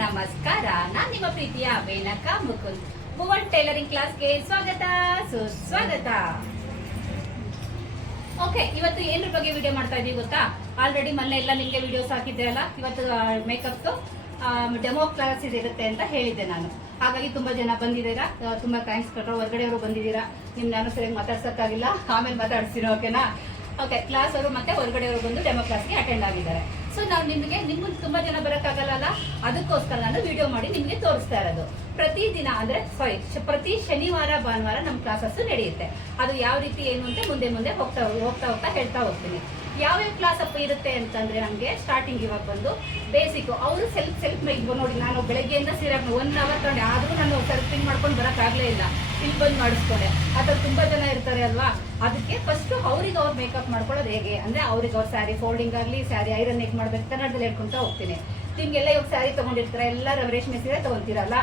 ನಮಸ್ಕಾರ. ನಾನು ನಿಮ್ಮ ಪ್ರೀತಿಯ ವೇಣಕಾ ಮುಕುಂದ್. ಭುವನ್ ಟೈಲರಿಂಗ್ ಕ್ಲಾಸ್ಗೆ ಸ್ವಾಗತ, ಸುಸ್ವಾಗತ. ಓಕೆ, ಇವತ್ತು ಏನ್ರ ಬಗ್ಗೆ ವಿಡಿಯೋ ಮಾಡ್ತಾ ಇದೀವಿ ಗೊತ್ತಾ? ಆಲ್ರೆಡಿ ಮೊನ್ನೆ ಎಲ್ಲ ನಿಮಗೆ ವಿಡಿಯೋಸ್ ಹಾಕಿದ್ದೆ ಅಲ್ಲ. ಇವತ್ತು ಮೇಕಪ್ ಡೆಮೋ ಕ್ಲಾಸಸ್ ಇರುತ್ತೆ ಅಂತ ಹೇಳಿದ್ದೆ ನಾನು. ಹಾಗಾಗಿ ತುಂಬಾ ಜನ ಬಂದಿದ್ದೀರಾ, ತುಂಬಾ ಥ್ಯಾಂಕ್ಸ್ ಕೊಟ್ಟರು. ಹೊರಗಡೆಯವರು ಬಂದಿದ್ದೀರಾ, ನಿಮ್ ನಾನು ಸರಿಯಾಗಿ ಮಾತಾಡ್ಸಕ್ಕಾಗಿಲ್ಲ, ಆಮೇಲೆ ಮಾತಾಡ್ತೀನಿ. ಓಕೆನಾ? ಓಕೆ, ಕ್ಲಾಸ್ ಅವರು ಮತ್ತೆ ಹೊರಗಡೆಯವರು ಬಂದು ಡೆಮೋ ಕ್ಲಾಸ್ಗೆ ಅಟೆಂಡ್ ಆಗಿದ್ದಾರೆ. ಸೊ ನಾವು ನಿಮಗೆ ತುಂಬಾ ಜನ ಬರೋಕ್ಕಾಗಲ್ಲ, ಅದಕ್ಕೋಸ್ಕರ ನಾನು ವಿಡಿಯೋ ಮಾಡಿ ನಿಮಗೆ ತೋರಿಸ್ತಾ ಇರೋದು. ಪ್ರತಿದಿನ ಅಂದ್ರೆ ಪ್ರತಿ ಶನಿವಾರ ಭಾನುವಾರ ನಮ್ಮ ಕ್ಲಾಸಸ್ ನಡೆಯುತ್ತೆ. ಅದು ಯಾವ ರೀತಿ ಏನು ಅಂತ ಮುಂದೆ ಮುಂದೆ ಹೋಗ್ತಾ ಹೇಳ್ತಾ ಹೋಗ್ತೀನಿ. ಯಾವ್ಯಾವ ಕ್ಲಾಸ್ ಅಪ್ ಇರುತ್ತೆ ಅಂತಂದ್ರೆ, ನಮಗೆ ಸ್ಟಾರ್ಟಿಂಗ್ ಇವಾಗ ಬಂದು ಬೇಸಿಕ್ ಅವರು ಸೆಲ್ಫ್ ಮೇಕ್ ನೋಡಿ. ನಾನು ಬೆಳಗ್ಗೆಯಿಂದ ಸೀರಾಗಿ 1 ಅವರ್ ತಗೊಂಡೆ, ಆದ್ರೂ ನಾನು ಸೆಲ್ಫಿಂಗ್ ಮಾಡ್ಕೊಂಡು ಬರೋಕ್ಕಾಗಲೇ ಇಲ್ಲ. ಇಲ್ಲಿ ಬಂದು ಮಾಡಿಸ್ಕೊಂಡೆ. ಅಥವಾ ತುಂಬಾ ಜನ ಇರ್ತಾರೆ ಅಲ್ವಾ, ಅದಕ್ಕೆ ಫಸ್ಟ್ ಅವ್ರಿಗೆ ಅವ್ರು ಮೇಕಪ್ ಮಾಡ್ಕೊಳ್ಳೋದು ಹೇಗೆ ಅಂದ್ರೆ, ಅವ್ರಿಗೆ ಅವ್ರ ಸ್ಯಾರಿ ಫೋಲ್ಡಿಂಗ್ ಆಗಲಿ, ಸ್ಯಾರಿ ಐರನ್ ಹೇಗೆ ಮಾಡ್ಬೇಕು ಕನ್ನಡದಲ್ಲಿ ಹೇಳ್ಕೊಂತ ಹೋಗ್ತೀನಿ. ನಿಮ್ಗೆಲ್ಲ ಇವಾಗ ಸ್ಯಾರಿ ತಗೊಂಡಿರ್ತೀರಾ, ಎಲ್ಲ ರೇಷ್ಮೆ ಸೀರೆ ತಗೊಂತೀರಲ್ಲ,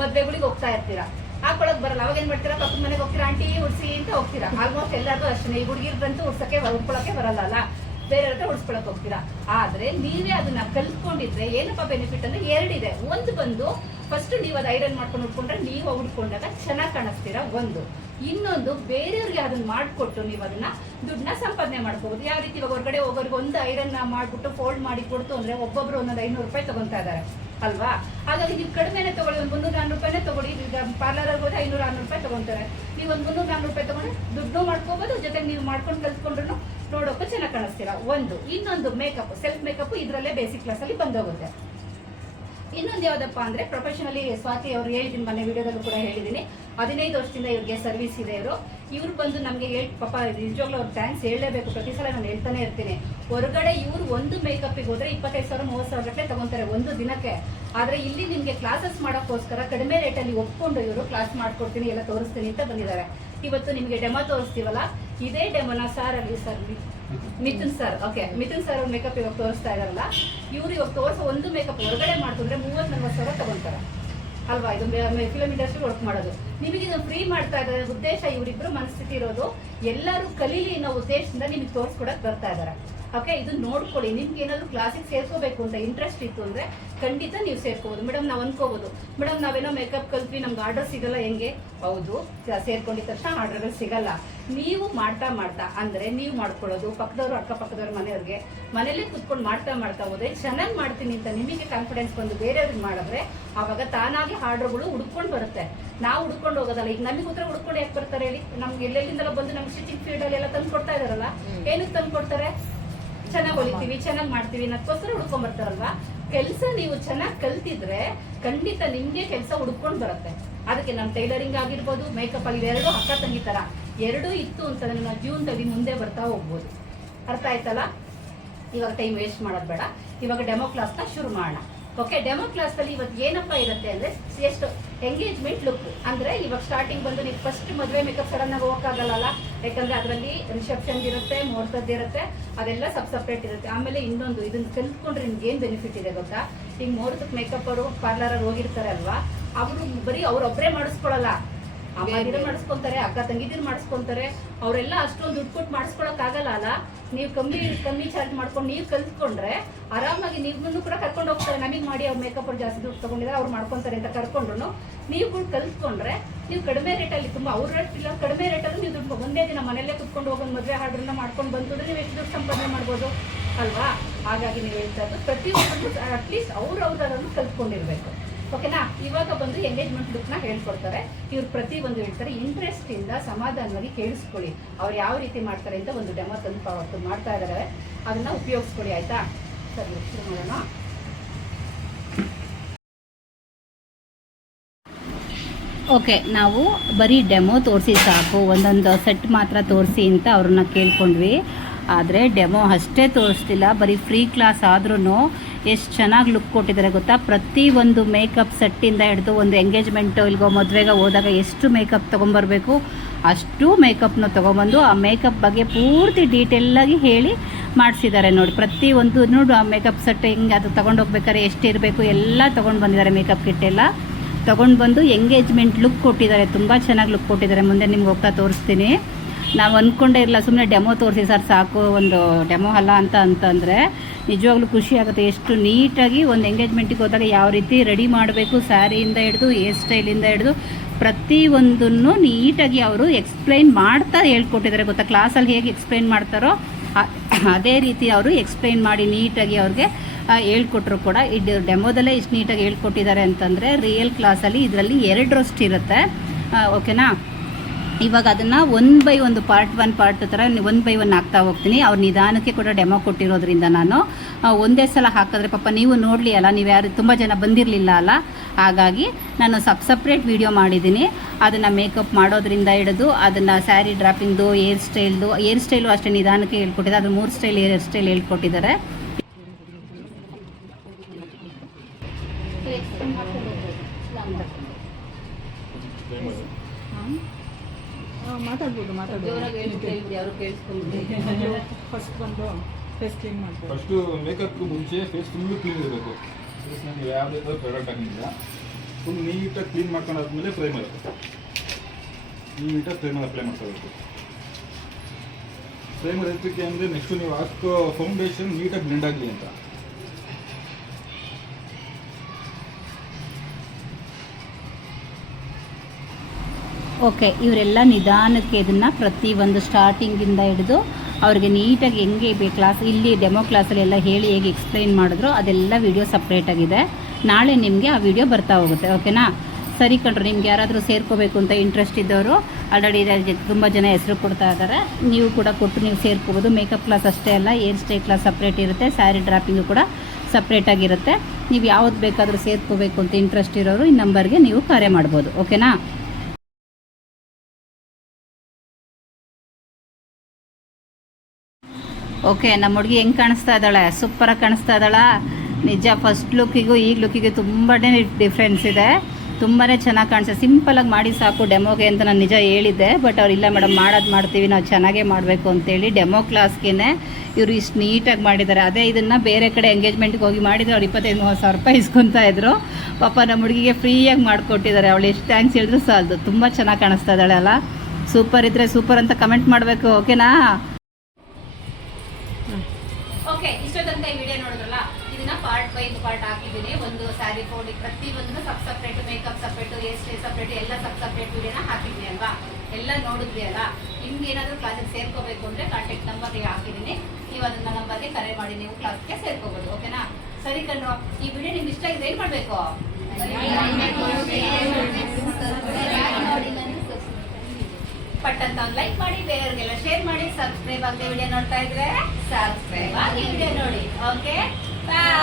ಮದ್ವೆಗಳಿಗೆ ಹೋಗ್ತಾ ಇರ್ತೀರಾ, ಹಾಕೊಳಕ್ ಬರಲ್ಲ. ಅವಾಗ ಏನ್ ಮಾಡ್ತೀರಾ, ಪಕ್ಕದ ಮನೆಗೆ ಹೋಗ್ತೀರಾ, ಆಂಟಿ ಉಡ್ಸಿ ಅಂತ ಹೋಗ್ತೀರಾ. ಆಲ್ಮೋಸ್ಟ್ ಎಲ್ಲರಿಗೂ ಅಷ್ಟೇ. ಈ ಹುಡುಗಿರ್ಗಂತೂ ಉಡ್ಕೊಳಕ್ಕೆ ಬರಲ್ಲ, ಬೇರೆ ಹತ್ರ ಉಡ್ಸ್ಕೊಳಕ್ ಹೋಗ್ತೀರಾ. ಆದ್ರೆ ನೀವೇ ಅದನ್ನ ಕಲ್ತ್ಕೊಂಡಿದ್ರೆ ಏನಪ್ಪಾ ಬೆನಿಫಿಟ್ ಅಂದ್ರೆ ಎರಡಿದೆ. ಒಂದು ಬಂದು ಫಸ್ಟ್ ನೀವು ಅದು ಐರನ್ ಮಾಡ್ಕೊಂಡು ಉಟ್ಕೊಂಡ್ರೆ ನೀವು ಉಡ್ಕೊಂಡಾಗ ಚೆನ್ನಾಗಿ ಕಾಣಿಸ್ತೀರಾ. ಒಂದು ಇನ್ನೊಂದು, ಬೇರೆಯವ್ರಿಗೆ ಅದನ್ನ ಮಾಡ್ಕೊಟ್ಟು ನೀವು ಅದನ್ನ ದುಡ್ಡನ್ನ ಸಂಪಾದನೆ ಮಾಡ್ಕೋಬಹುದು. ಯಾವ ರೀತಿ ಇವಾಗ ಹೊರಗಡೆ ಹೋಗೋರಿಗೆ ಒಂದು ಐರನ್ ಮಾಡ್ಬಿಟ್ಟು ಫೋಲ್ಡ್ ಮಾಡಿ ಕೊಡ್ತು ಅಂದ್ರೆ ಒಬ್ಬೊಬ್ರು ಒಂದೊಂದು 500 ರೂಪಾಯಿ ತಗೊಂತಾ ಇದಾರೆ ಅಲ್ವಾ. ಹಾಗಾಗಿ ನೀವು ಕಡಿಮೆನೆ ತಗೊಳ್ಳಿ, ಒಂದು 300-400 ರೂಪಾಯಿನೇ ತಗೊಳ್ಳಿ. ಈಗ ಪಾರ್ಲರ್ ಹೋದ್ರೆ 500-600 ರೂಪಾಯಿ ತಗೊಂತಾರೆ. ನೀವು ಒಂದು 300-400 ರೂಪಾಯಿ ತಗೊಂಡ್ರೆ ದುಡ್ಡು ಮಾಡ್ಕೋಬಹುದು, ಜೊತೆಗೆ ನೀವು ಮಾಡ್ಕೊಂಡು ಕಲ್ತ್ಕೊಂಡ್ರು ನೋಡೋಕೆ ಚೆನ್ನಾಗಿ ಕಾಣಿಸ್ತೀರಾ. ಒಂದು ಇನ್ನೊಂದು ಮೇಕಪ್, ಸೆಲ್ಫ್ ಮೇಕಪ್ ಇದರಲ್ಲೇ ಬೇಸಿಕ್ ಕ್ಲಾಸ್ ಅಲ್ಲಿ ಬಂದೋಗುತ್ತೆ. ಇನ್ನೊಂದು ಯಾವ್ದಪ್ಪ ಅಂದ್ರೆ, ಪ್ರೊಫೆಷನಲಿ ಸ್ವಾತಿ ಅವ್ರು ಹೇಳಿದ್ದೀನಿ, ಮೊನ್ನೆ ವಿಡಿಯೋದಲ್ಲೂ ಕೂಡ ಹೇಳಿದ್ದೀನಿ. 15 ವರ್ಷದಿಂದ ಇವ್ರಿಗೆ ಸರ್ವಿಸ್ ಇದೆ. ಇವ್ರು ಬಂದು ನಮಗೆ ಪಾಪ ನಿಜವಾಗ್ಲೂ ಅವ್ರು ಥ್ಯಾಂಕ್ಸ್ ಹೇಳಲೇಬೇಕು. ಪ್ರತಿ ಸಲ ನಾನು ಹೇಳ್ತಾನೆ ಇರ್ತೀನಿ. ಹೊರಗಡೆ ಇವ್ರು ಒಂದು ಮೇಕಪ್ಗೆ ಹೋದ್ರೆ 25,000-30,000 ಗಟ್ಟಲೆ ತಗೊಂತಾರೆ ಒಂದು ದಿನಕ್ಕೆ. ಆದ್ರೆ ಇಲ್ಲಿ ನಿಮ್ಗೆ ಕ್ಲಾಸಸ್ ಮಾಡೋಕ್ಕೋಸ್ಕರ ಕಡಿಮೆ ರೇಟಲ್ಲಿ ಒಪ್ಕೊಂಡು ಇವರು ಕ್ಲಾಸ್ ಮಾಡ್ಕೊಡ್ತೀನಿ, ಎಲ್ಲ ತೋರಿಸ್ತೀನಿ ಅಂತ ಬಂದಿದ್ದಾರೆ. ಇವತ್ತು ನಿಮ್ಗೆ ಡೆಮೋ ತೋರಿಸ್ತೀವಲ್ಲ, ಇದೇ ಡೆಮೋನ Mithun sir, okay, Mithun sir ಅವ್ರ ಮೇಕಪ್ ಇವಾಗ ತೋರಿಸ್ತಾ ಇದಾರಲ್ಲ, ಇವ್ರು ಇವಾಗ ತೋರಿಸೋ ಒಂದು ಮೇಕಪ್ ಹೊರಗಡೆ ಮಾಡ್ಕೊಂಡ್ರೆ 30-40 ಸಾವಿರ ತಗೊಂತಾರೆ ಅಲ್ವಾ. ಇದು ಫಿಲಂ ಇಂಡಸ್ಟ್ರಿ ವರ್ಕ್ ಮಾಡೋದು. ನಿಮಗೆ ಇದನ್ನು ಫ್ರೀ ಮಾಡ್ತಾ ಇದ್ದಾರೆ. ಉದ್ದೇಶ ಇವರಿಬ್ರು ಮನಸ್ಥಿತಿ ಇರೋದು, ಎಲ್ಲರೂ ಕಲೀಲಿ ಅನ್ನೋ ಉದ್ದೇಶದಿಂದ ನಿಮಗೆ ತೋರಿಸ್ಕೊಡಕ್ ಬರ್ತಾ ಇದಾರೆ. ಓಕೆ, ಇದು ನೋಡ್ಕೊಳ್ಳಿ. ನಿಮ್ಗೆ ಏನಾದ್ರು ಕ್ಲಾಸಿಗೆ ಸೇರ್ಕೋಬೇಕು ಅಂತ ಇಂಟ್ರೆಸ್ಟ್ ಇತ್ತು ಅಂದ್ರೆ ಖಂಡಿತ ನೀವು ಸೇರ್ಕೋಬಹುದು. ಮೇಡಮ್ ನಾವು ಅನ್ಕೋಬಹುದು, ಮೇಡಮ್ ನಾವೇನೋ ಮೇಕಪ್ ಕಲ್ತ್ವಿ, ನಮ್ಗೆ ಆರ್ಡರ್ ಸಿಗಲ್ಲ ಹೆಂಗೆ? ಹೌದು, ಸೇರ್ಕೊಂಡಿದ ತಕ್ಷಣ ಆರ್ಡರ್ಗಳು ಸಿಗಲ್ಲ. ನೀವು ಮಾಡ್ತಾ ಅಂದ್ರೆ ನೀವು ಮಾಡ್ಕೊಳ್ಳೋದು, ಪಕ್ಕದವ್ರು ಅಕ್ಕಪಕ್ಕದವ್ರ ಮನೆಯಲ್ಲೇ ಕುತ್ಕೊಂಡು ಮಾಡ್ತಾ ಹೋದ್ರೆ ಚೆನ್ನಾಗಿ ಮಾಡ್ತೀನಿ ಅಂತ ನಿಮಗೆ ಕಾನ್ಫಿಡೆನ್ಸ್ ಬಂದು ಬೇರೆಯವ್ರಿಗೆ ಮಾಡಿದ್ರೆ ಆವಾಗ ತಾನಾಗಿ ಆರ್ಡರ್ಗಳು ಹುಡ್ಕೊಂಡು ಬರುತ್ತೆ. ನಾವು ಹುಡ್ಕೊಂಡು ಹೋಗೋದಲ್ಲ. ಈಗ ನಮಗೆ ಉತ್ತರ ಹುಡ್ಕೊಂಡು ಯಾಕೆ ಬರ್ತಾರೆ ಹೇಳಿ? ನಮ್ಗೆ ಎಲ್ಲೆಲ್ಲಿಂದಲ್ಲ ಬಂದು ನಮ್ಗೆ ಸ್ಟಿಚಿಂಗ್ ಫೀಲ್ಡ್ ಅಲ್ಲಿ ಎಲ್ಲ ತಂದು ಕೊಡ್ತಾ ಇದಾರಲ್ಲ, ಏನಕ್ಕೆ ತಂದು ಕೊಡ್ತಾರೆ? ಚೆನ್ನಾಗಿ ಹೊಲಿತೀವಿ, ಚೆನ್ನಾಗಿ ಮಾಡ್ತೀವಿ ಅನ್ನೋದಕ್ಕೋಸ್ಕರ ಹುಡ್ಕೊಂಡ್ ಬರ್ತಾರಲ್ವಾ. ಕೆಲಸ ನೀವು ಚೆನ್ನಾಗಿ ಕಲ್ತಿದ್ರೆ ಖಂಡಿತ ನಿಮ್ಗೆ ಕೆಲಸ ಹುಡ್ಕೊಂಡು ಬರುತ್ತೆ. ಅದಕ್ಕೆ ನಮ್ಮ ಟೈಲರಿಂಗ್ ಆಗಿರ್ಬೋದು, ಮೇಕಪ್ ಆಗಿ, ಎರಡು ಅಕ್ಕ ತಂಗಿ ತರ ಎರಡೂ ಇತ್ತು ಅಂತಂದ್ರೆ ನಾವು ಜೀವನದಲ್ಲಿ ಮುಂದೆ ಬರ್ತಾ ಹೋಗ್ಬೋದು. ಅರ್ಥ ಆಯ್ತಲ್ಲ? ಇವಾಗ ಟೈಮ್ ವೇಸ್ಟ್ ಮಾಡೋದು ಬೇಡ. ಇವಾಗ ಡೆಮೋ ಕ್ಲಾಸ್ನ ಶುರು ಮಾಡೋಣ. ಓಕೆ, ಡೆಮೋ ಕ್ಲಾಸ್ ಅಲ್ಲಿ ಇವತ್ತು ಏನಪ್ಪ ಇರುತ್ತೆ ಅಂದ್ರೆ, ಎಷ್ಟು ಎಂಗೇಜ್ಮೆಂಟ್ ಲುಕ್ ಅಂದ್ರೆ, ಇವಾಗ ಸ್ಟಾರ್ಟಿಂಗ್ ಬಂದು ನೀವು ಫಸ್ಟ್ ಮದುವೆ ಮೇಕಪ್ ಸಡನ್ ಆಗಿ ಹೋಗಕ್ಕಾಗಲ್ಲ. ಯಾಕಂದ್ರೆ ಅದರಲ್ಲಿ ರಿಸೆಪ್ಷನ್ ಇರುತ್ತೆ, ಮುಹೂರ್ತದ್ದು ಇರುತ್ತೆ, ಅದೆಲ್ಲ ಸಪ್ರೇಟ್ ಇರುತ್ತೆ. ಆಮೇಲೆ ಇನ್ನೊಂದು, ಇದನ್ನ ಕಲ್ತ್ಕೊಂಡ್ರೆ ನಿಮ್ಗೆ ಏನ್ ಬೆನಿಫಿಟ್ ಇದೆ ಗೊತ್ತಾ? ಈಗ ಮುಹೂರ್ತಕ್ಕೆ ಮೇಕಪ್ ಅವರು ಪಾರ್ಲರ್ ಹೋಗಿರ್ತಾರೆ ಅಲ್ವಾ, ಅವರು ಬರೀ ಅವ್ರೊಬ್ಬರೇ ಮಾಡಿಸ್ಕೊಳಲ್ಲ, ಅಮ್ಮದಿರು ಮಾಡಿಸ್ಕೊಂತಾರೆ, ಅಕ್ಕ ತಂಗಿದಿರು ಮಾಡಿಸ್ಕೊಂತಾರೆ. ಅವರೆಲ್ಲ ಅಷ್ಟೊಂದು ದುಡ್ಡು ಕೊಟ್ಟು ಮಾಡಿಸ್ಕೊಳಕ್ ಆಗಲ್ಲ ಅಲ್ಲ. ನೀವು ಕಮ್ಮಿ ಚಾರ್ಜ್ ಮಾಡ್ಕೊಂಡು ನೀವು ಕಲ್ತ್ಕೊಂಡ್ರೆ ಆರಾಮಾಗಿ ನೀವು ಕೂಡ ಕರ್ಕೊಂಡು ಹೋಗ್ತಾರೆ. ನಮಗೆ ಮಾಡಿ ಅವ್ರು ಮೇಕಪ್ ಅವ್ರು ಜಾಸ್ತಿ ದುಡ್ಡು ತಗೊಂಡಿದ್ದಾರೆ, ಅವ್ರು ಮಾಡ್ಕೊಂತಾರೆ ಅಂತ ಕರ್ಕೊಂಡ್ರು ನೀವು ಕೂಡ ಕಲ್ತ್ಕೊಂಡ್ರೆ ನೀವು ಕಡಿಮೆ ರೇಟಲ್ಲಿ, ತುಂಬಾ ಅವ್ರ ರೇಟ್ ಇಲ್ಲ, ಕಡಿಮೆ ರೇಟಲ್ಲಿ ನೀವು ದುಡ್ಡು ಒಂದೇ ದಿನ ಮನೆಯಲ್ಲೇ ಕುತ್ಕೊಂಡು ಹೋಗೋದು, ಮದುವೆ ಆರ್ಡ್ರನ್ನ ಮಾಡ್ಕೊಂಡು ಬಂತಂದ್ರೆ ನೀವು ಎಷ್ಟು ದುಡ್ಡು ಸಂಪಾದನೆ ಮಾಡ್ಬೋದು ಅಲ್ವಾ. ಹಾಗಾಗಿ ನೀವು ಹೇಳ್ತಾ ಇದ್ದು ಪ್ರತಿಯೊಬ್ಬರು ಅಟ್ಲೀಸ್ಟ್ ಅವ್ರವ್ರದನ್ನು ಕಲ್ತ್ಕೊಂಡಿರ್ಬೇಕು. ಓಕೆನಾ? ಇವಾಗ ಬಂದು ಎಂಗೇಜ್ಮೆಂಟ್ ಲುಕ್ ನ ಹೇಳ್ಕೊಡ್ತಾರೆ. ಇವ್ರು ಪ್ರತಿ ಒಂದು ಹೇಳ್ತಾರೆ. ಇಂಟ್ರೆಸ್ಟ್ ಇಂದ ಸಮಾಧಾನವಾಗಿ ಕೇಳಿಸ್ಕೊಳ್ಳಿ. ಅವ್ರು ಯಾವ ರೀತಿ ಮಾಡ್ತಾರೆ ಅಂತ ಒಂದು ಡೆಮೋ ತಂದು ಮಾಡ್ತಾ ಇದಾರೆ, ಅದನ್ನ ಉಪಯೋಗಿಸ್ಕೊಳ್ಳಿ. ಆಯ್ತಾ? ಸರಿ, ಶುರು ಮಾಡೋಣ. ಓಕೆ, ನಾವು ಬರೀ ಡೆಮೋ ತೋರಿಸಿ ಸಾಕು, ಒಂದೊಂದು ಸೆಟ್ ಮಾತ್ರ ತೋರಿಸಿ ಅಂತ ಅವ್ರನ್ನ ಕೇಳ್ಕೊಂಡ್ವಿ. ಆದರೆ ಡೆಮೋ ಅಷ್ಟೇ ತೋರಿಸ್ತಿಲ್ಲ, ಬರೀ ಫ್ರೀ ಕ್ಲಾಸ್ ಆದ್ರೂ ಎಷ್ಟು ಚೆನ್ನಾಗಿ ಲುಕ್ ಕೊಟ್ಟಿದ್ದಾರೆ ಗೊತ್ತಾ? ಪ್ರತಿ ಒಂದು ಮೇಕಪ್ ಸೆಟ್ಟಿಂದ ಹಿಡಿದು ಒಂದು ಎಂಗೇಜ್ಮೆಂಟು ಇಲ್ಗೋ ಮದುವೆಗೆ ಹೋದಾಗ ಎಷ್ಟು ಮೇಕಪ್ ತೊಗೊಂಬರ್ಬೇಕು ಅಷ್ಟು ಮೇಕಪ್ನ ತೊಗೊಂಬಂದು ಆ ಮೇಕಪ್ ಬಗ್ಗೆ ಪೂರ್ತಿ ಡೀಟೇಲಾಗಿ ಹೇಳಿ ಮಾಡಿಸಿದ್ದಾರೆ ನೋಡಿ. ಪ್ರತಿ ಒಂದು ಆ ಮೇಕಪ್ ಸೆಟ್ ಹೆಂಗೆ ಅದು ತೊಗೊಂಡೋಗ್ಬೇಕಾದ್ರೆ ಎಷ್ಟಿರಬೇಕು ಎಲ್ಲ ತೊಗೊಂಡು ಬಂದಿದ್ದಾರೆ. ಮೇಕಪ್ ಕಿಟ್ ಎಲ್ಲ ತೊಗೊಂಡು ಬಂದು ಎಂಗೇಜ್ಮೆಂಟ್ ಲುಕ್ ಕೊಟ್ಟಿದ್ದಾರೆ. ತುಂಬ ಚೆನ್ನಾಗಿ ಲುಕ್ ಕೊಟ್ಟಿದ್ದಾರೆ. ಮುಂದೆ ನಿಮ್ಗೆ ಹೋಗ್ತಾ ತೋರಿಸ್ತೀನಿ. ನಾವು ಅಂದ್ಕೊಂಡೇ ಇರಲ್ಲ, ಸುಮ್ಮನೆ ಡೆಮೋ ತೋರಿಸಿ ಸರ್ ಸಾಕು, ಒಂದು ಡೆಮೋ ಅಲ್ಲ ಅಂತಂದರೆ ನಿಜವಾಗ್ಲೂ ಖುಷಿ ಆಗುತ್ತೆ. ಎಷ್ಟು ನೀಟಾಗಿ ಒಂದು ಎಂಗೇಜ್ಮೆಂಟಿಗೆ ಹೋದಾಗ ಯಾವ ರೀತಿ ರೆಡಿ ಮಾಡಬೇಕು, ಸ್ಯಾರಿಯಿಂದ ಹಿಡಿದು ಹೇರ್ ಸ್ಟೈಲಿಂದ ಹಿಡಿದು ಪ್ರತಿಯೊಂದನ್ನು ನೀಟಾಗಿ ಅವರು ಎಕ್ಸ್ಪ್ಲೈನ್ ಮಾಡ್ತಾ ಹೇಳ್ಕೊಟ್ಟಿದ್ದಾರೆ ಗೊತ್ತಾ. ಕ್ಲಾಸಲ್ಲಿ ಹೇಗೆ ಎಕ್ಸ್ಪ್ಲೈನ್ ಮಾಡ್ತಾರೋ ಅದೇ ರೀತಿ ಅವರು ಎಕ್ಸ್ಪ್ಲೈನ್ ಮಾಡಿ ನೀಟಾಗಿ ಅವ್ರಿಗೆ ಹೇಳ್ಕೊಟ್ರು ಕೂಡ. ಇದು ಡೆಮೋದಲ್ಲೇ ಇಷ್ಟು ನೀಟಾಗಿ ಹೇಳ್ಕೊಟ್ಟಿದ್ದಾರೆ ಅಂತಂದರೆ ರಿಯಲ್ ಕ್ಲಾಸಲ್ಲಿ ಇದರಲ್ಲಿ 2 ರೋಸ್ಟ್ ಇರುತ್ತೆ. ಓಕೆನಾ. ಇವಾಗ ಅದನ್ನು 1 by 1 ಪಾರ್ಟ್ 1 ಪಾರ್ಟ್ ಥರ 1 by 1 ಹಾಕ್ತಾ ಹೋಗ್ತೀನಿ. ಅವ್ರು ನಿಧಾನಕ್ಕೆ ಕೂಡ ಡೆಮೋ ಕೊಟ್ಟಿರೋದ್ರಿಂದ ನಾನು ಒಂದೇ ಸಲ ಹಾಕಿದ್ರೆ ಪಾಪ ನೀವು ನೋಡಲಿ ಅಲ್ಲ, ನೀವು ಯಾರು ತುಂಬ ಜನ ಬಂದಿರಲಿಲ್ಲ ಅಲ್ಲ, ಹಾಗಾಗಿ ನಾನು ಸಪ್ರೇಟ್ ವೀಡಿಯೋ ಮಾಡಿದ್ದೀನಿ. ಅದನ್ನು ಮೇಕಪ್ ಮಾಡೋದ್ರಿಂದ ಹಿಡಿದು ಅದನ್ನು ಸ್ಯಾರಿ ಡ್ರಾಪಿಂಗ್ದು, ಹೇರ್ ಸ್ಟೈಲು ಅಷ್ಟೇ ನಿಧಾನಕ್ಕೆ ಹೇಳ್ಕೊಟ್ಟಿದ್ದಾರೆ. ಅದು 3 ಸ್ಟೈಲ್ ಹೇರ್ ಸ್ಟೈಲ್ ಹೇಳ್ಕೊಟ್ಟಿದ್ದಾರೆ. ಮಾತಾಡ್ಬೋದು ಫಸ್ಟ್ ಬಂದು ಫೇಸ್ ಕ್ಲೀನ್ ಮಾಡ್ಬೋದು. ಫಸ್ಟು ಮೇಕಪ್ ಮುಂಚೆ ಫೇಸ್ ಫುಲ್ಲು ಕ್ಲೀನ್ ಇರಬೇಕು. ಫೇಸ್ ನನಗೆ ಯಾವುದೇ ಥರ ಪ್ರಾಡಕ್ಟ್ ಆಗಿಲ್ಲ. ಫುಲ್ ನೀಟಾಗಿ ಕ್ಲೀನ್ ಮಾಡ್ಕೊಂಡಾದ್ಮೇಲೆ ಪ್ರೈಮರ್ ನೀಟಾಗಿ ಪ್ರೈಮರ್ ಅಪ್ಲೈ ಮಾಡ್ಕೋಬೇಕು. ಪ್ರೈಮರ್ ಎತ್ತಕ್ಕೆ ಅಂದರೆ ನೆಕ್ಸ್ಟು ನೀವು ಹಾಕೋ ಫೌಂಡೇಶನ್ ನೀಟಾಗಿ ಬ್ಲೆಂಡ್ ಆಗಲಿ ಅಂತ. ಓಕೆ, ಇವರೆಲ್ಲ ನಿಧಾನಕ್ಕೆ ಇದನ್ನು ಪ್ರತಿಯೊಂದು ಸ್ಟಾರ್ಟಿಂಗಿಂದ ಹಿಡಿದು ಅವ್ರಿಗೆ ನೀಟಾಗಿ ಹೆಂಗೆ ಕ್ಲಾಸ್ ಇಲ್ಲಿ ಡೆಮೋ ಕ್ಲಾಸಲ್ಲಿ ಎಲ್ಲ ಹೇಳಿ ಹೇಗೆ ಎಕ್ಸ್ಪ್ಲೈನ್ ಮಾಡಿದ್ರು ಅದೆಲ್ಲ ವೀಡಿಯೋ ಸಪ್ರೇಟಾಗಿದೆ. ನಾಳೆ ನಿಮಗೆ ಆ ವಿಡಿಯೋ ಬರ್ತಾ ಹೋಗುತ್ತೆ. ಓಕೆನಾ. ಸರಿ ಕಣ್ರಿ, ನಿಮ್ಗೆ ಯಾರಾದರೂ ಸೇರ್ಕೋಬೇಕು ಅಂತ ಇಂಟ್ರೆಸ್ಟ್ ಇದ್ದವರು ಆಲ್ರೆಡಿ ತುಂಬ ಜನ ಹೆಸರು ಕೊಡ್ತಾ ಇದ್ದಾರೆ. ನೀವು ಕೂಡ ಕೊಟ್ಟು ನೀವು ಸೇರ್ಕೋಬೋದು. ಮೇಕಪ್ ಕ್ಲಾಸ್ ಅಷ್ಟೇ ಅಲ್ಲ, ಹೇರ್ ಸ್ಟೈಲ್ ಕ್ಲಾಸ್ ಸಪ್ರೇಟ್ ಇರುತ್ತೆ, ಸ್ಯಾರಿ ಡ್ರಾಪಿಂಗು ಕೂಡ ಸಪ್ರೇಟಾಗಿರುತ್ತೆ. ನೀವು ಯಾವ್ದು ಬೇಕಾದರೂ ಸೇರ್ಕೋಬೇಕು ಅಂತ ಇಂಟ್ರೆಸ್ಟ್ ಇರೋರು ಈ ನಂಬರ್ಗೆ ನೀವು ಕರೆ ಮಾಡ್ಬೋದು. ಓಕೆನಾ. ಓಕೆ, ನಮ್ಮ ಹುಡುಗಿ ಹೆಂಗೆ ಕಾಣಿಸ್ತಾ ಇದ್ದಾಳೆ? ಸೂಪರಾಗಿ ಕಾಣಿಸ್ತಾ ಇದ್ದಾಳ. ನಿಜ ಫಸ್ಟ್ ಲುಕ್ಕಿಗೂ ಈಗ ಲುಕ್ಕಿಗೂ ತುಂಬಾ ಡಿಫ್ರೆನ್ಸ್ ಇದೆ. ತುಂಬಾ ಚೆನ್ನಾಗಿ ಕಾಣಿಸ್ತದೆ. ಸಿಂಪಲಾಗಿ ಮಾಡಿ ಸಾಕು ಡೆಮೋಗೆ ಅಂತ ನಾನು ನಿಜ ಹೇಳಿದ್ದೆ. ಬಟ್ ಅವ್ರು ಇಲ್ಲ ಮೇಡಮ್ ಮಾಡ್ತೀವಿ, ನಾವು ಚೆನ್ನಾಗೇ ಮಾಡಬೇಕು ಅಂತೇಳಿ ಡೆಮೋ ಕ್ಲಾಸ್ಗೆ ಇವರು ಇಷ್ಟು ನೀಟಾಗಿ ಮಾಡಿದ್ದಾರೆ. ಅದೇ ಇದನ್ನು ಬೇರೆ ಕಡೆ ಎಂಗೇಜ್ಮೆಂಟ್ಗೆ ಹೋಗಿ ಮಾಡಿದರೆ ಅವ್ರು 25,000-30,000 ರೂಪಾಯಿ ಇಸ್ಕೊತಾ ಇದ್ರು. ಪಾಪ ನಮ್ಮ ಹುಡುಗಿಗೆ ಫ್ರೀಯಾಗಿ ಮಾಡಿಕೊಟ್ಟಿದ್ದಾರೆ. ಅವಳು ಎಷ್ಟು ಥ್ಯಾಂಕ್ಸ್ ಹೇಳಿದ್ರು ಸಾಲದು. ತುಂಬ ಚೆನ್ನಾಗಿ ಕಾಣಿಸ್ತಾ ಇದ್ದಾಳೆ ಅಲ್ಲ. ಸೂಪರ್ ಇದ್ದರೆ ಸೂಪರ್ ಅಂತ ಕಮೆಂಟ್ ಮಾಡಬೇಕು. ಓಕೆನಾ. ಓಕೆ, ಇಷ್ಟೋ ತನಕ ಈ ವಿಡಿಯೋ ನೋಡಿದ್ರಲ್ಲ, ಇದನ್ನ ಪಾರ್ಟ್ ಬೈ ಪಾರ್ಟ್ ಹಾಕಿದ್ದೀನಿ. ಒಂದು ಸ್ಯಾರಿ ಫೋಲ್ಡ್ ಪ್ರತಿಯೊಂದು separate, makeup separate, hair style separate, ಎಲ್ಲ ಸಪ್ರೇಟ್ ವಿಡಿಯೋನ ಹಾಕಿದ್ವಿ ಅಲ್ವಾ. ಎಲ್ಲ ನೋಡಿದ್ವಿ ಅಲ್ಲ. ನಿಮ್ಗೆ ಏನಾದರೂ ಕ್ಲಾಸಿಗೆ ಸೇರ್ಕೋಬೇಕು ಅಂದರೆ ಕಾಂಟ್ಯಾಕ್ಟ್ ನಂಬರ್ಗೆ ಹಾಕಿದ್ದೀನಿ. ನೀವು ಅದನ್ನ ನಂಬರ್ಗೆ ಕರೆ ಮಾಡಿ ನೀವು ಕ್ಲಾಸ್ಗೆ ಸೇರ್ಕೋಬೋದು. ಓಕೆನಾ. ಸರಿ ಕಣ್ರು, ಈ ವಿಡಿಯೋ ನಿಮ್ಗೆ ಇಷ್ಟ ಆಗಿದೆ ಏನು ಮಾಡಬೇಕು? ಪಟ್ಟಂತ ಒಂದು ಲೈಕ್ ಮಾಡಿ, ಬೇರೆಯವ್ರಿಗೆಲ್ಲ ಶೇರ್ ಮಾಡಿ. ಸಬ್ಸ್ಕ್ರೈಬ್ ಆಗದೆ ವಿಡಿಯೋ ನೋಡ್ತಾ ಇದ್ರೆ ಸಬ್ಸ್ಕ್ರೈಬ್ ಆಗಿ ವಿಡಿಯೋ ನೋಡಿ. ಓಕೆ, ಬಾಯ್.